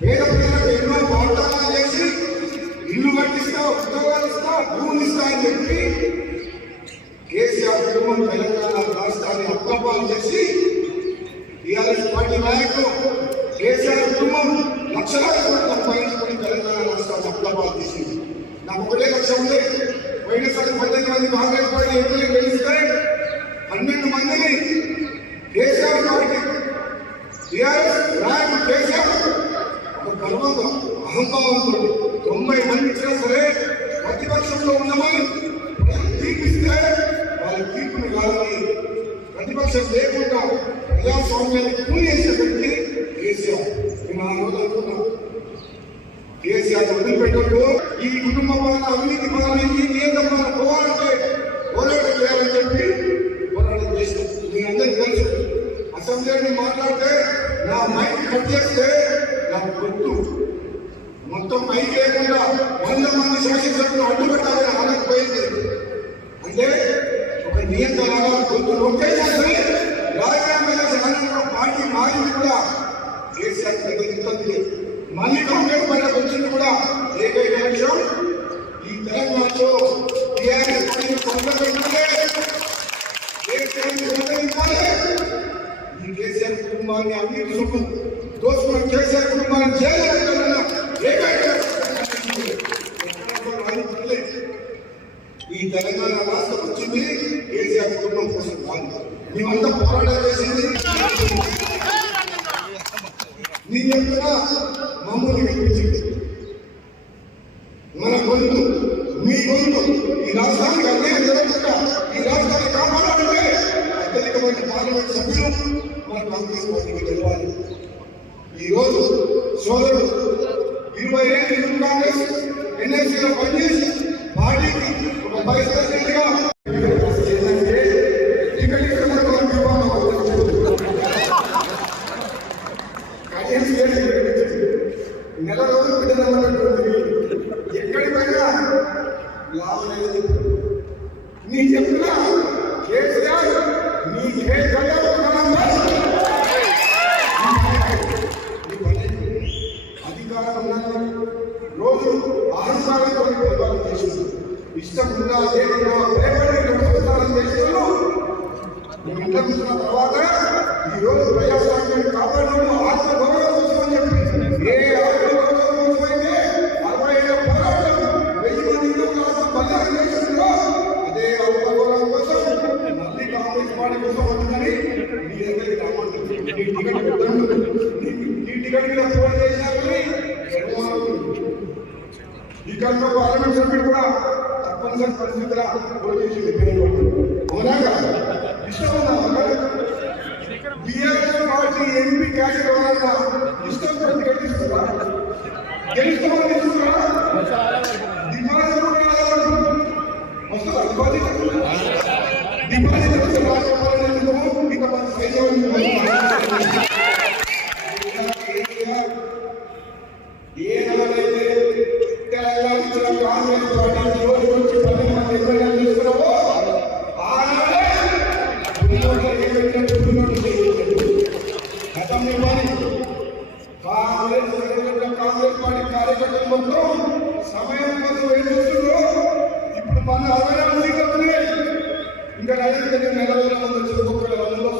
పేద ప్రజలకు ఎన్నో వాగ్దానాలు చేసి ఇల్లు కట్టిస్తా ఉద్యోగాలు ఇస్తా భూములు ఇస్తా అని చెప్పి కేసీఆర్ కుటుంబం తెలంగాణ రాష్ట్రాన్ని అప్రపాలు చేసి టీఆర్ఎస్ పార్టీ నాయకులు కేసీఆర్ కుటుంబం లక్షలాది కోట్లు సంపాదించుకొని తెలంగాణ రాష్ట్రాన్ని అప్రపాలు చేసింది నాకు ఒకటే లక్ష్యం ఉంది పోయినసారి పద్దెనిమిది మంది కాంగ్రెస్ పార్టీ ఎంపీలు గెలిస్తే పన్నెండు మందిని కేసీఆర్ పార్టీ టీఆర్ఎస్ నాయకులు తొంభై మంది ఇచ్చినా సరే ప్రతిపక్షంలో ఉన్నామని తీర్పిస్తే వాళ్ళ తీర్పుని కాదని ప్రతిపక్షం లేకుండా ప్రజాస్వామ్యాన్ని పూర్తి చేసే వ్యక్తి కేసీఆర్. నేను ఆ రోజు అనుకున్నా. కేసీఆర్ వదిలిపెట్టడు. ఈ కుటుంబ పాలన అవినీతి పాలన ఈ నియంత్రణ పాలన పోవాలంటే పోరాటం చేయాలని చెప్పి పోరాటం చేసిన మీ అందరికీ తెలుసు. అసెంబ్లీ మాట్లాడితే నా మైండ్ కట్ చేస్తే మొత్తం మైక్ లేకుండా వంద మంది శాసనసభ్యులు అడ్డుపెట్టాలని అనకపోయింది అంటే ఒక నియంత్రణ గొంతు నొక్కేసేసి రాజకీయ తెలంగాణ పార్టీ మారింది కూడా. కేసీఆర్ దగ్గర ఉంటుంది మళ్ళీ కాంగ్రెస్ పార్టీ వచ్చింది కూడా ఏకైక విషయం ఈ తెలంగాణలో టీఆర్ఎస్ పార్టీ కొనసాగించాలి కేసీఆర్ కొనసాగించాలి ఈ కేసీఆర్ కుటుంబాన్ని అవినీతి సొమ్ము దోసుకున్న కేసీఆర్ కుటుంబాన్ని చేయాలన్న ఏకైక ఈ తెలంగాణ రాష్ట్రం వచ్చింది కేసీఆర్ కుటుంబం కోసం కాదు. మేమంతా పోరాటం చేసింది. నీ యొక్క మమ్మల్ని వినిపించింది మన గొంతు మీ గొంతు ఈ రాష్ట్రానికి అన్యాయం జరగకుండా ఇరవై ఏళ్ళు యూత్ కాంగ్రెస్ ఎన్ఎస్సీలో పనిచేసి పార్టీకి ఒక వైస్ ప్రెసిడెంట్ గా టికెట్ ఇస్తే కూడా మనం ఇవ్వాలి. కనీసం ఏడు టికెట్ ఇచ్చింది. నెల రోజులు పెట్టినామన్నటువంటి ఎక్కడికి పోయినా లాభం లేదు నీ చెప్తున్నా కేసీఆర్ నీ ఏ అహంకారంతో పరిపాలన చేసింది ఇష్టం ఉందా లేకుండా భయపడి నమస్కారం నువ్వు ఇంట్లో కూర్చున్న తర్వాత ఈరోజు ప్రజాస్వామ్యం కాపాడము ఆత్మగౌరవం కోసం అని చెప్పి ఏ ఆత్మగౌరవం కోసం అయితే అరవై ఏళ్ళ పోరాటం వెయ్యి మంది కాదు బలిదానం చేసిందో అదే ఆత్మగౌరవం కోసం మళ్ళీ కాంగ్రెస్ పార్టీ కోసం వస్తుందని మీ దగ్గరికి రామంటుంది నీ టికెట్ పెట్టండి. నీ టికెట్ మీద ఫోన్ చేసినా కానీ గెలవాలి. ఇక్కడ పార్లమెంట్ సభ్యుడు కూడా తప్పనిసరి పరిస్థితుల పోటీ అవునా కదా? ఇష్టం బీఆర్ఎస్ పార్టీ ఎంపీ క్యాడర్ ఎవరన్నా ఇష్టంతో టికెట్ ఇస్తారా గెలుస్తామని తీసుకురా డిపాజిట్ కూడా రావాలంటున్నారు. వస్తుందా? డిపాజిట్ డిపాజిట్ వస్తే పార్టీ కార్యకర్తలు మొత్తం సమయం కోసం వేస్తున్నారు ఇప్పుడు మన అరవై మంది కప్పుడే ఇంకా నలభై దగ్గర నెల వేల మంది వచ్చి ఒక్కొక్క వందల